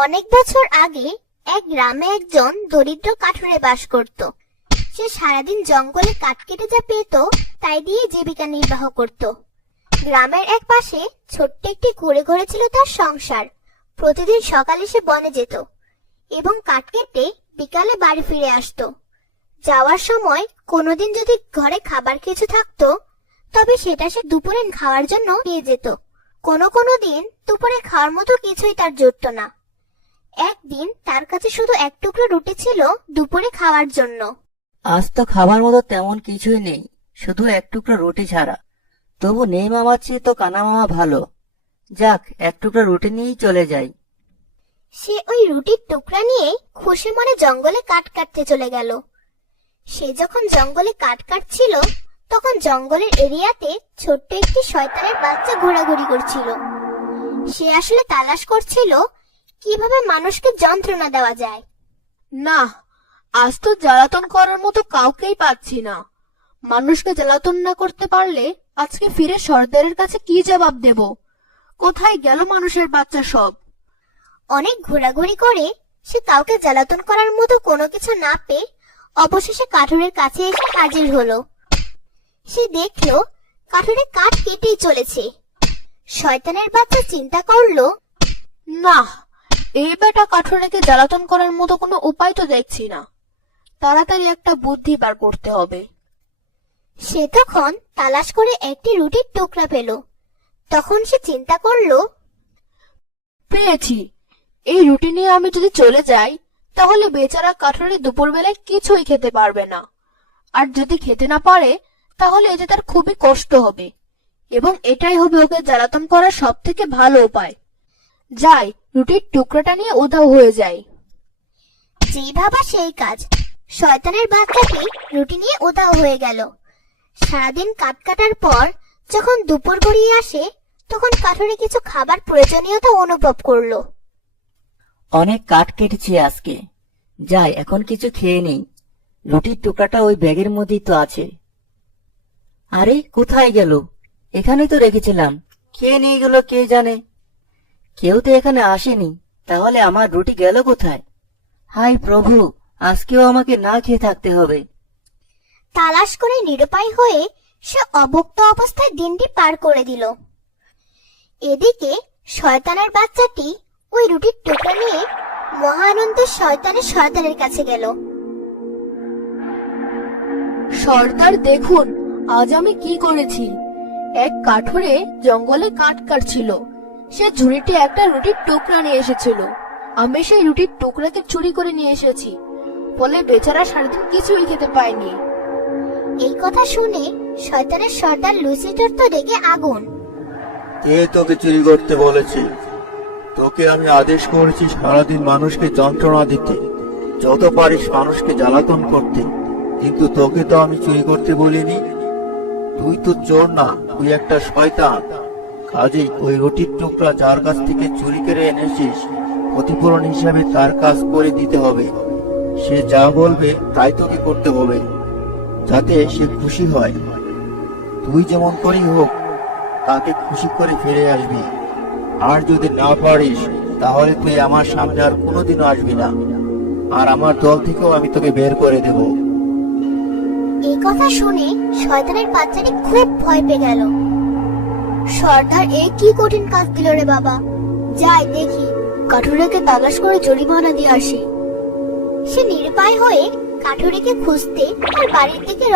অনেক বছর আগে এক গ্রামে একজন দরিদ্র কাঠুরে বাস করত। সে সারাদিন জঙ্গলে কাঠ কেটে যা পেত, তাই দিয়ে জীবিকা নির্বাহ করত। গ্রামের এক পাশে ছোট্ট একটি ঘুরে ঘুরে ছিল তার সংসার। প্রতিদিন সকালে সে বনে যেত এবং কাঠ কেটে বিকালে বাড়ি ফিরে আসতো। যাওয়ার সময় কোনোদিন যদি ঘরে খাবার কিছু থাকতো, তবে সেটা সে দুপুরে খাওয়ার জন্য নিয়ে যেত। কোনো কোনো দিন দুপুরে খাওয়ার মতো কিছুই তার জুটত না। একদিন তার কাছে শুধু এক টুকরো রুটি ছিল দুপুরে খাওয়ার জন্য। আজ তো খাবার মতো তেমন কিছুই নেই শুধু এক টুকরো রুটি ছাড়া। তবু নেই মামার চেয়ে তো কানা মামা ভালো। যাক এক টুকরো রুটি নিয়েই চলে যাই। সে ওই রুটির টুকরা নিয়ে খুশি মনে জঙ্গলে কাঠ কাটতে চলে গেল। সে যখন জঙ্গলে কাঠ কাটছিল তখন জঙ্গলের এরিয়াতে ছোট্ট একটি শয়তানের বাচ্চা ঘোরাঘুরি করছিল। সে আসলে তালাশ করছিল কীভাবে মানুষকে যন্ত্রণা দেওয়া যায়? না আজ তো জ্বালাতন করার মতো কাউকেই পাচ্ছি না। মানুষকে জ্বালাতন না করতে পারলে আজকে ফিরে সর্দারের কাছে কি জবাব দেব? কোথায় গেল মানুষের বাচ্চা সব? অনেক ঘোরাঘুরি করে সে কাউকে জ্বালাতন করার মতো কোনো কিছু না পেয়ে অবশেষে কাঠুরের কাছে এসে হাজির হলো। সে দেখল কাঠুরে কাঠ কেটেই চলেছে। শয়তানের বাচ্চা চিন্তা করল না এই বেটা কাঠুরেকে জ্বালাতন করার মতো কোনো উপায় তো দেখছি না। তাড়াতাড়ি একটা বুদ্ধি বার করতে হবে। সে তখন তালাশ করে একটি রুটির টুকরা পেল। তখন সে চিন্তা করল পেয়েছি। এই রুটি নিয়ে আমি যদি চলে যাই তাহলে বেচারা কাঠুরে দুপুরবেলায় কিছুই খেতে পারবে না। আর যদি খেতে না পারে তাহলে এতে তার খুবই কষ্ট হবে। এবং এটাই হবে ওকে জ্বালাতন করার সব থেকে ভালো উপায়। যাই রুটির টুকরাটা নিয়ে উধাও হয়ে যায় যেই। ভাবা সেই কাজ শয়তানের বাচ্চাটি রুটি নিয়ে উদাও হয়ে গেল। সারাদিন কাট কাটার পর যখন দুপুর গড়িয়ে আসে তখন কাঠুরে কিছু খাবার প্রয়োজনীয়তা অনুভব করল। অনেক কাঠ কেটেছি আজকে। যাই এখন কিছু খেয়ে নেই। রুটির টুকরাটা ওই ব্যাগের মধ্যেই তো আছে। আরে কোথায় গেল? এখানেই তো রেখেছিলাম। খেয়ে নিয়ে গেল কে জানে? কেউ তো এখানে আসেনি তাহলে আমার রুটি গেল কোথায়? হাই প্রভু আজকেও আমাকে না খেয়ে থাকতে হবে। তালাশ করে নিরুপায় হয়ে সে অভুক্ত অবস্থায় দিনটি পার করে দিল। এদিকে শয়তানের বাচ্চাটি ওই রুটির টুকরা নিয়ে মহানন্দের শয়তানের শয়তানের কাছে গেল। সর্দার দেখুন আজ আমি কি করেছি? এক কাঠুরে জঙ্গলে কাঠ কাটছিল। সে ঝুড়িতে একটা রুটির টুকরা নিয়ে এসেছিল। আমি সেই রুটির টুকরাকে চুরি করে নিয়ে এসেছি। ফলে বেচারা সারাদিন কিছুই খেতে পায়নি। এই কথা শুনে শয়তানের সর্দার লুসিটার তো রেগে আগুন। কে তোকে চুরি করতে বলেছে? তোকে আমি আদেশ করেছি সারাদিন মানুষকে যন্ত্রণা দিতে। যত পারিস মানুষকে জ্বালাতন করতে। কিন্তু তোকে তো আমি চুরি করতে বলিনি। তুই তো চোর না তুই একটা শয়তান। কাজেই ওই রুটির টুকরা যার কাছ থেকে চুরি করে এনেছিস ক্ষতিপূরণ হিসাবে তার কাজ করে দিতে হবে। সে যা বলবে তাই তোকে করতে হবে, যাতে সে খুশি হয়। তুই যেমন করি হোক, তাকে খুশি করে ফিরে আসবি। আর যদি না পারিস, তাহলে তুই আমার সামনে আর কোনোদিনও আসবি না। আর আমার দল থেকেও আমি তোকে বের করে দেব। এই কথা শুনে শয়তানের বাচ্চাটি খুব ভয় পেয়ে গেল। সর্দার এই কি কঠিন কাজ দিল রে বাবা? যাই দেখি। কাঠুরেকে তালাশ করে জরিমানা দিয়ে আসি। সে নিরুপায় হয়ে কাঠুরিকে খুঁজতে তার বাড়ির দিকে